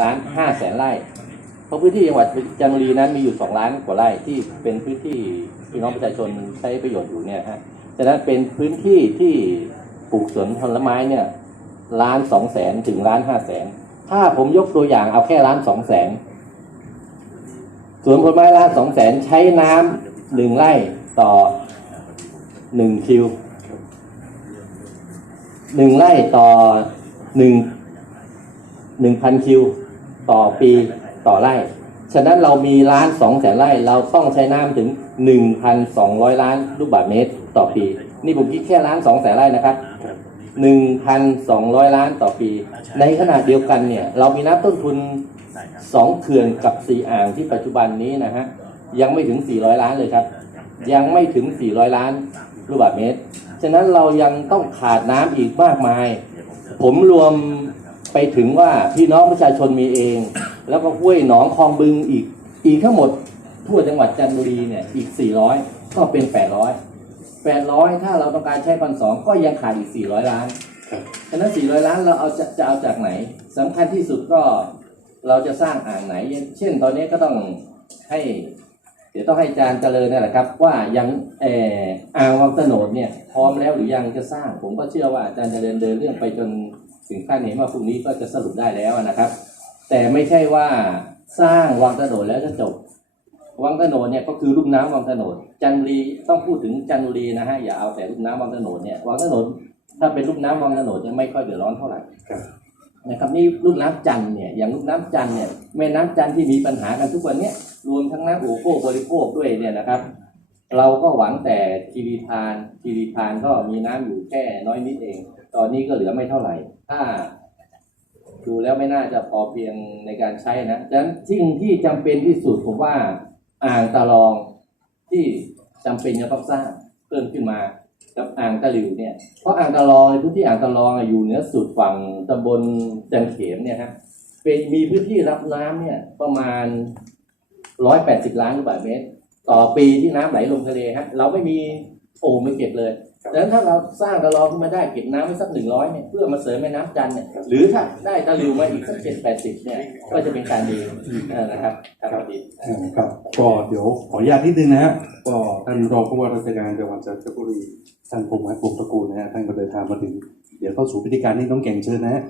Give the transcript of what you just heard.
ล้านห้าแสนไร่ เพราะพื้นที่จังหวัดจันทบุรีนั้นมีอยู่สองล้านกว่าไร่ที่เป็นพื้นที่พี่น้องประชาชนใช้ประโยชน์อยู่เนี่ยฮะฉะนั้นเป็นพื้นที่ที่ปลูกสวนผลไม้เนี่ยล้านสองแสนถึงล้านห้าแสน ถ้าผมยกตัวอย่างเอาแค่ล้านสองแสนสวนผลไม้ล้านสองแสนใช้น้ำหนึ่งไร่ต่อหนึ่งคิวหนึ่งไร่ต่อหนึ่งหนึ่งพันคิว ต่อปีต่อไร่ ฉะนั้นเรามีล้านสองแสนไร่ เราต้องใช้น้ำถึงหนึ่งพันสองร้อยล้านลูกบาศก์เมตรต่อปี นี่ผมคิดแค่ล้านสองแสนไร่นะครับหนึ่งพันสองร้อยล้านต่อปี ในขณะเดียวกันเนี่ย เรามีน้ำต้นทุนสองเขื่อนกับสี่อ่างที่ปัจจุบันนี้นะฮะ ยังไม่ถึงสี่ร้อยล้านเลยครับ ยังไม่ถึงสี่ร้อยล้านลูกบาศก์เมตร ฉะนั้นเรายังต้องขาดน้ำอีกมากมาย ผมรวม ไปถึงว่าพี่น้องประชาชนมีเอง แล้วก็ห้วยหนองคลองบึงอีกอีกทั้งหมดทั่วจังหวัดจันทบุรีเนี่ยอีก 400 ก็เป็น 800 800 ถ้าเราต้องการใช้พันสองก็ยังขาดอีก 400 ล้านครับฉะนั้น 400 ล้านเราเอาจะจะเอาจากไหนสำคัญที่สุดก็เราจะสร้างอ่างไหน เช่นตอนนี้ก็ต้องให้ เดี๋ยวต้องให้อาจารย์เจริญนี่แหละครับ ว่ายังเอออ่างวังตโนดเนี่ยพร้อมแล้วหรือยังจะสร้าง ผมก็เชื่อว่าอาจารย์เจริญเดินเรื่องไปจน ถึงขั้นเห็นว่าพรุ่งนี้ก็จะสรุปได้แล้วนะครับ แต่ไม่ใช่ว่าสร้างวังโตโนดแล้วจะจบ วังโตโนดเนี่ยก็คือลุ่มน้ำวังโตโนดจันรีต้องพูดถึงจันรีนะฮะอย่าเอาแต่ลุ่มน้ำวังโตโนดเนี่ยวังโตโนดถ้าเป็นลุ่มน้ำวังโตโนดเนี่ยไม่ค่อยเดือดร้อนเท่าไหร่นะครับนี่ลุ่มน้ำจันเนี่ยอย่างลุ่มน้ำจันเนี่ยแม่น้ำจันที่มีปัญหากันทุกวันเนี้ยรวมทั้งน้ำโอโภคบริโภคด้วยเนี่ยนะครับ เราก็หวังแต่คีรีทานคีรีทานก็มีน้ำอยู่แค่น้อยนิดเอง ตอนนี้ก็เหลือไม่เท่าไหร่ ถ้าดูแล้วไม่น่าจะพอเพียงในการใช้นะดังนั้นสิ่งที่จำเป็นที่สุดผมว่าอ่างตะลองที่จำเป็นจะต้องสร้างเพิ่มขึ้นมากับอ่างตะหลิวเนี่ย เพราะอ่างตะลองในพื้นที่อ่างตะลองอยู่เหนือสุดฝั่งตำบลจันเขมเนี่ยฮะเป็นมีพื้นที่รับน้ำเนี่ยประมาณร้อยแปดสิบล้านลูกบาศก์เมตร ต่อปีที่น้ำไหลลงทะเลฮะเราไม่มีโอ่งไม่เก็บเลยดังนั้นถ้าเราสร้างตะลองขึ้นมาได้เก็บน้ำไว้สักหนึ่งร้อยเนี่ยเพื่อมาเสริมแม่น้ำจันทร์เนี่ยหรือถ้าได้ตะหลิวมาอีกสักเจ็ดแปดสิบเนี่ยก็จะเป็นการดีเออนะครับครับดีอืมครับก็เดี๋ยวขออนุญาตนิดนึงนะฮะก็ท่านรองผู้ว่าราชการจังหวัดจันทบุรีท่านพงษ์วัฒน์พงษ์ตระกูลนะฮะท่านก็เดินทางมาถึงเดี๋ยวเข้าสู่พิธีการนี้ต้องเก่งเชิญนะฮะ